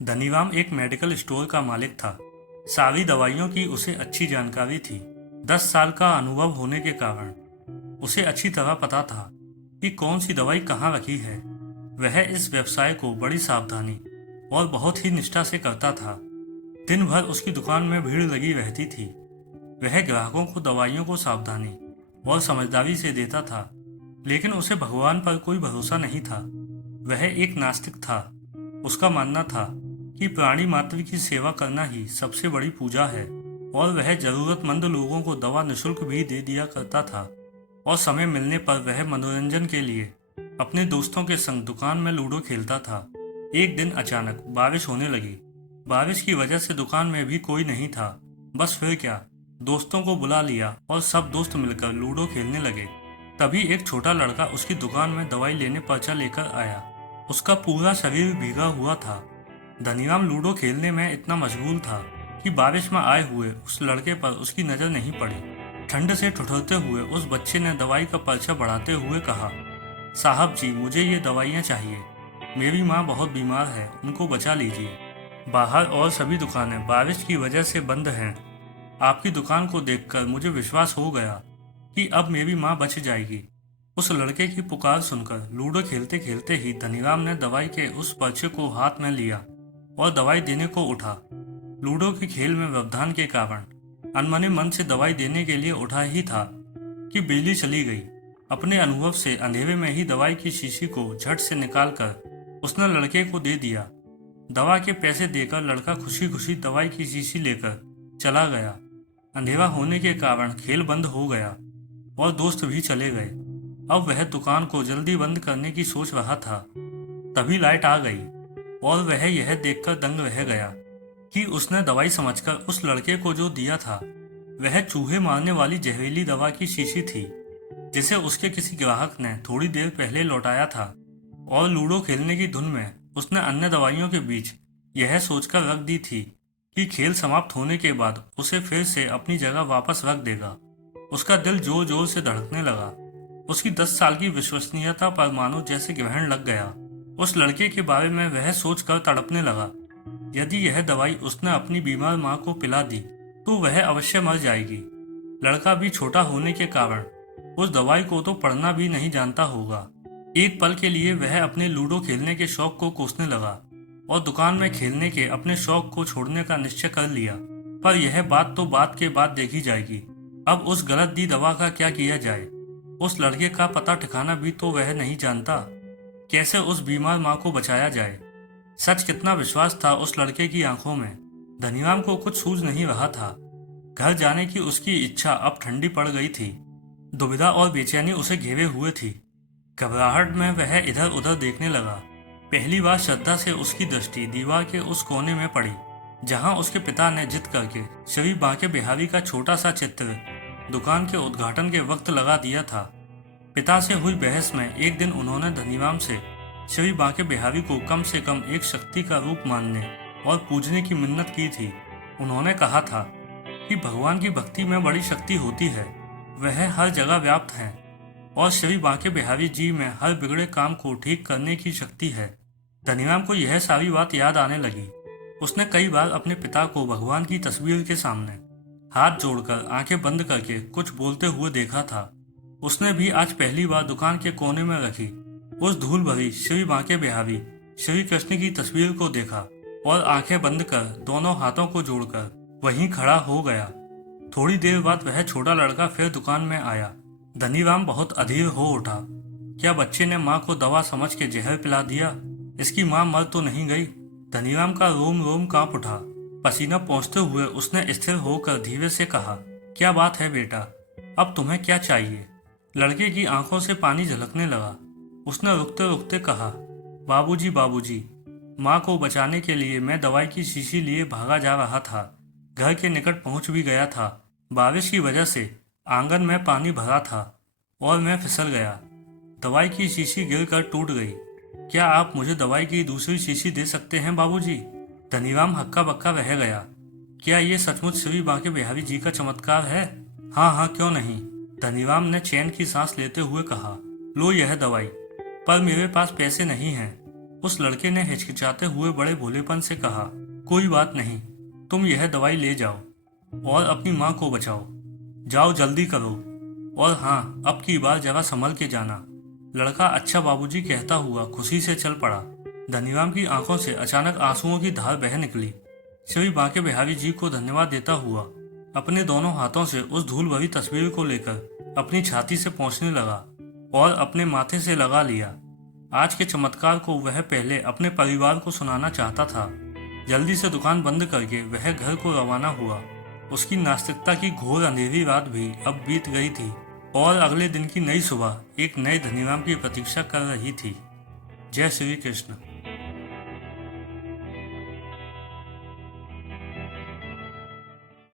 धनीराम एक medical store का मालिक था। सारी दवाइयों की उसे अच्छी जानकारी थी। 10 साल का अनुभव होने के कारण उसे अच्छी तरह पता था कि कौन सी दवाई कहाँ रखी है। वह इस व्यवसाय को बड़ी सावधानी और बहुत ही निष्ठा से करता था। दिन भर उसकी दुकान में भीड़ लगी रहती थी। वह ग्राहकों को दवाइयों को सावधानी और समझदारी से देता था, लेकिन उसे भगवान पर कोई भरोसा नहीं था। वह एक नास्तिक था। उसका मानना था कि प्राणी मात्र की सेवा करना ही सबसे बड़ी पूजा है, और वह जरूरतमंद लोगों को दवा निःशुल्क भी दे दिया करता था। और समय मिलने पर वह मनोरंजन के लिए अपने दोस्तों के संग दुकान में लूडो खेलता था। एक दिन अचानक बारिश होने लगी। बारिश की वजह से दुकान में भी कोई नहीं था। बस फिर क्या, दोस्तों को बुला लिया और सब दोस्त मिलकर लूडो खेलने लगे। तभी एक छोटा लड़का उसकी दुकान में दवाई लेने पर्चा लेकर आया। उसका पूरा शरीर भीगा हुआ था। धनीराम लूडो खेलने में इतना मशगूल था कि बारिश में आए हुए उस लड़के पर उसकी नजर नहीं पड़ी। ठंड से ठिठुरते हुए उस बच्चे ने दवाई का पर्चा बढ़ाते हुए कहा, साहब जी, मुझे ये दवाइयाँ चाहिए। मेरी माँ बहुत बीमार है, उनको बचा लीजिए। बाहर और सभी दुकानें बारिश की वजह से बंद हैं। आपकी दुकान को देखकर मुझे विश्वास हो गया कि अब मेरी माँ बच जाएगी। उस लड़के की पुकार सुनकर लूडो खेलते खेलते ही धनीराम ने दवाई के उस पर्चे को हाथ में लिया और दवाई देने को उठा। लूडो के खेल में व्यवधान के कारण अनमने मन से दवाई देने के लिए उठा ही था कि बिजली चली गई। अपने अनुभव से अंधेरे में ही दवाई की शीशी को झट से निकालकर उसने लड़के को दे दिया। दवा के पैसे देकर लड़का खुशी खुशी दवाई की शीशी लेकर चला गया। अंधेरा होने के कारण खेल बंद हो गया और दोस्त भी चले गए। अब वह दुकान को जल्दी बंद करने की सोच रहा था, तभी लाइट आ गई और वह यह देखकर दंग रह गया कि उसने दवाई समझकर उस लड़के को जो दिया था वह चूहे मारने वाली जहरीली दवा की शीशी थी, जिसे उसके किसी ग्राहक ने थोड़ी देर पहले लौटाया था। और लूडो खेलने की धुन में उसने अन्य दवाइयों के बीच यह सोचकर रख दी थी कि खेल समाप्त होने के बाद उसे फिर से अपनी जगह वापस रख देगा। उसका दिल जोर जोर से धड़कने लगा। उसकी 10 साल की विश्वसनीयता पर मानो जैसे ग्रहण लग गया। उस लड़के के बारे में वह सोचकर तड़पने लगा। यदि यह दवाई उसने अपनी बीमार माँ को पिला दी तो वह अवश्य मर जाएगी। लड़का भी छोटा होने के कारण उस दवाई को तो पढ़ना भी नहीं जानता होगा। एक पल के लिए वह अपने लूडो खेलने के शौक को कोसने लगा और दुकान में खेलने के अपने शौक को छोड़ने का निश्चय कर लिया। पर यह बात तो बात के बाद देखी जाएगी। अब उस गलत दी दवा का क्या किया जाए। उस लड़के का पता ठिकाना भी तो वह नहीं जानता। कैसे उस बीमार माँ को बचाया जाए। सच कितना विश्वास था उस लड़के की आंखों में। धनीराम को कुछ सूझ नहीं रहा था। घर जाने की उसकी इच्छा अब ठंडी पड़ गई थी। दुविधा और बेचैनी उसे घेरे हुए थी। घबराहट में वह इधर उधर देखने लगा। पहली बार श्रद्धा से उसकी दृष्टि दीवार के उस कोने में पड़ी जहां उसके पिता ने जिद करके श्री बांके बिहारी का छोटा सा चित्र दुकान के उद्घाटन के वक्त लगा दिया था। पिता से हुई बहस में एक दिन उन्होंने धनीराम से श्री बांके बिहारी को कम से कम एक शक्ति का रूप मानने और पूजने की मिन्नत की थी। उन्होंने कहा था कि भगवान की भक्ति में बड़ी शक्ति होती है, वह हर जगह व्याप्त है और श्री बांके बिहारी जी में हर बिगड़े काम को ठीक करने की शक्ति है। धनीराम को यह सारी बात याद आने लगी। उसने कई बार अपने पिता को भगवान की तस्वीर के सामने हाथ जोड़कर आंखें बंद करके कुछ बोलते हुए देखा था। उसने भी आज पहली बार दुकान के कोने में रखी उस धूल भरी श्री बांके बिहारी श्री कृष्ण की तस्वीर को देखा और आंखें बंद कर दोनों हाथों को जोड़कर वहीं खड़ा हो गया। थोड़ी देर बाद वह छोटा लड़का फिर दुकान में आया। धनीराम बहुत अधीर हो उठा। क्या बच्चे ने माँ को दवा समझ के जहर पिला दिया? इसकी माँ मर तो नहीं गई? धनीराम का रोम रोम कांप उठा। पसीना पोंछते हुए उसने स्थिर होकर धीरे से कहा, क्या बात है बेटा, अब तुम्हें क्या चाहिए? लड़के की आंखों से पानी झलकने लगा। उसने रुकते रुकते कहा, बाबूजी बाबूजी, माँ को बचाने के लिए मैं दवाई की शीशी लिए भागा जा रहा था। घर के निकट पहुंच भी गया था। बारिश की वजह से आंगन में पानी भरा था और मैं फिसल गया। दवाई की शीशी गिरकर टूट गई। क्या आप मुझे दवाई की दूसरी शीशी दे सकते हैं बाबूजी? धनीराम हक्का बक्का रह गया। क्या ये सचमुच श्री बांके बिहारी जी का चमत्कार है? हाँ हाँ, क्यों नहीं। धनीराम ने चैन की सांस लेते हुए कहा, लो यह दवाई, पर मेरे पास पैसे नहीं हैं। उस लड़के ने हिचकिचाते हुए बड़े भोलेपन से कहा, कोई बात नहीं, तुम यह दवाई ले जाओ और अपनी माँ को बचाओ। जाओ जल्दी करो, और हाँ, अब की बार जरा संभल के जाना। लड़का अच्छा बाबूजी कहता हुआ खुशी से चल पड़ा। धनीराम की आंखों से अचानक आंसुओं की धार बह निकली। श्री बांके बिहारी जी को धन्यवाद देता हुआ अपने दोनों हाथों से उस धूल भरी तस्वीर को लेकर अपनी छाती से पोंछने लगा और अपने माथे से लगा लिया। आज के चमत्कार को वह पहले अपने परिवार को सुनाना चाहता था। जल्दी से दुकान बंद करके वह घर को रवाना हुआ। उसकी नास्तिकता की घोर अंधेरी रात भी अब बीत गई थी और अगले दिन की नई सुबह एक नए धनीराम की प्रतीक्षा कर रही थी। जय श्री कृष्ण।